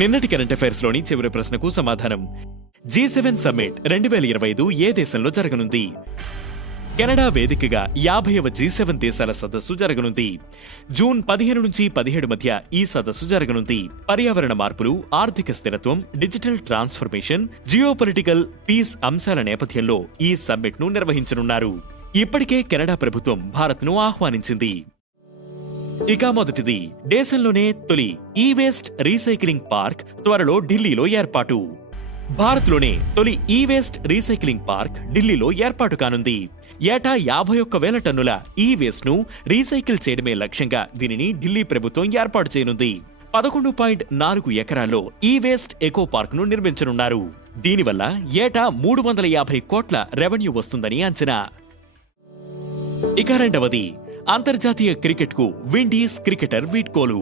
నిన్నటి current affairs లోని చివరి ప్రశ్నకు సమాధానం. G7 సమ్మిట్ 2025 ఏ దేశంలో జరగనుంది? కెనడా వేదికగా 50వ G7 దేశాల సదస్సు జరగనుంది. జూన్ 15 నుంచి 17 మధ్య ఈ సదస్సు జరగనుంది. పర్యావరణ మార్పులు, ఆర్థిక స్థిరత్వం, డిజిటల్ ట్రాన్స్ఫర్మేషన్, జియోపొలిటికల్, పీస్ అంశాల నేపథ్యంలో ఈ సమ్మిట్ ను నిర్వహించనున్నారు. ఇప్పటికే కెనడా ప్రభుత్వం భారత్ను ఆహ్వానించింది. ఇక మొదటిది, దేశంలోనే తొలి ఈ వేస్ట్ రీసైక్లింగ్ పార్క్ త్వరలో ఢిల్లీలో ఏర్పాటు. భారత్లోనే తొలి ఈ వేస్ట్ రీసైక్లింగ్ పార్క్ ఢిల్లీలో ఏర్పాటు కానుంది. ఏటా 51,000 టన్నుల ఈ వేస్ట్ ను రీసైకిల్ చేయడమే లక్ష్యంగా దీనిని ఢిల్లీ ప్రభుత్వం ఏర్పాటు చేయనుంది. 11.4 ఎకరాల్లో ఈ వేస్ట్ ఎకో పార్క్ ను నిర్మించనున్నారు. దీనివల్ల ఏటా 350 కోట్ల రెవెన్యూ వస్తుందని అంచనా. ఇక రెండవది, అంతర్జాతీయ క్రికెట్ కు విండీస్ క్రికెటర్ వీడ్కోలు.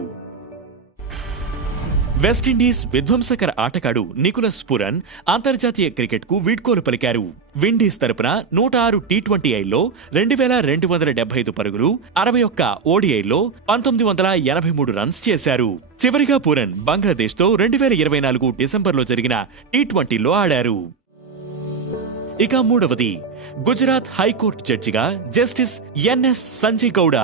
వెస్టిండీస్ విధ్వంసకర ఆటగాడు నికోలస్ పురన్ అంతర్జాతీయ క్రికెట్ కు వీడ్కోలు పలికారు. విండీస్ తరపున 106 T20Iల్లో 2,275 పరుగులు, 61 ODIల్లో 1983 రన్స్ చేశారు. చివరిగా పురన్ బంగ్లాదేశ్ తో 2024 డిసెంబర్లో జరిగిన T20లో ఆడారు. ఇక మూడవది, గుజరాత్ హైకోర్టు జడ్జిగా justice NS Sanjay Gowda.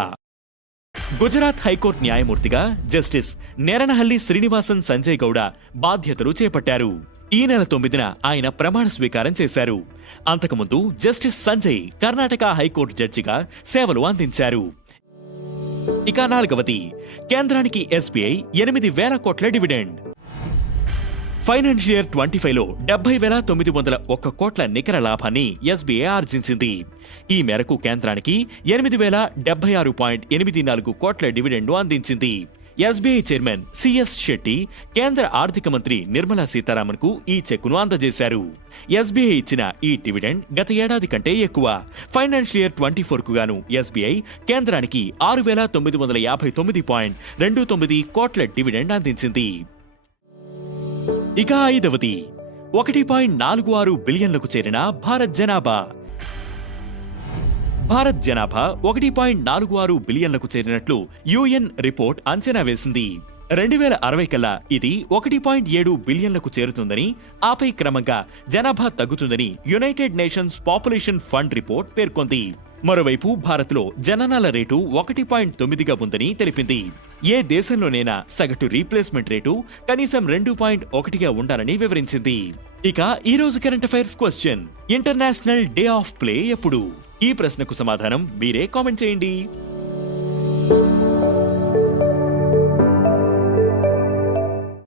Gujarat high court న్యాయమూర్తిగా జస్టిస్ నేరనహల్లి శ్రీనివాసన్ సంజయ్ గౌడ బాధ్యతలు చేపట్టారు. ఈ నెల 9న ఆయన ప్రమాణ స్వీకారం చేశారు. అంతకుముందు జస్టిస్ సంజయ్ కర్ణాటక హైకోర్టు జడ్జిగా సేవలు అందించారు. ఇక నాలుగవది, కేంద్రానికి ఎస్బీఐ 8,000 కోట్ల డివిడెండ్. ఫైనాన్షియర్ 25లో 70,901 కోట్ల నికర లాభాన్ని ఎస్బీఐ ఆర్జించింది. ఈ మేరకు కేంద్రానికి 8,076.84 కోట్ల డివిడెండ్ను అందించింది. ఎస్బీఐ చైర్మన్ సిఎస్ శెట్టి, కేంద్ర ఆర్థిక మంత్రి నిర్మలా సీతారామన్ కు ఈ చెక్కును అందజేశారు. ఎస్బీఐ ఇచ్చిన ఈ డివిడెండ్ గత ఏడాది కంటే ఎక్కువ. ఫైనాన్షియర్ 24కు గాను ఎస్బీఐ కేంద్రానికి 6,959.29 కోట్ల డివిడెండ్ అందించింది. ఇక ఐదవది, 1.46 బిలియన్లకు చేరిన భారత్ జనాభా. భారత్ జనాభా 1.46 బిలియన్లకు చేరినట్లు యుఎన్ రిపోర్ట్ అంచనా వేసింది. 2060 కల్లా ఇది 1.7 బిలియన్లకు చేరుతుందని, ఆపై క్రమంగా జనాభా తగ్గుతుందని United nations population fund report పేర్కొంది. మరోవైపు భారత్లో జననాల రేటు 1.9గా ఉందని తెలిపింది. ఏ దేశంలోనైనా సగటు రీప్లేస్మెంట్ రేటు కనీసం 2.1గా ఉండాలని వివరించింది. ఇక ఈ రోజు current affairs question, international day of play ఎప్పుడు? ఈ ప్రశ్నకు సమాధానం మీరే కామెంట్ చేయండి.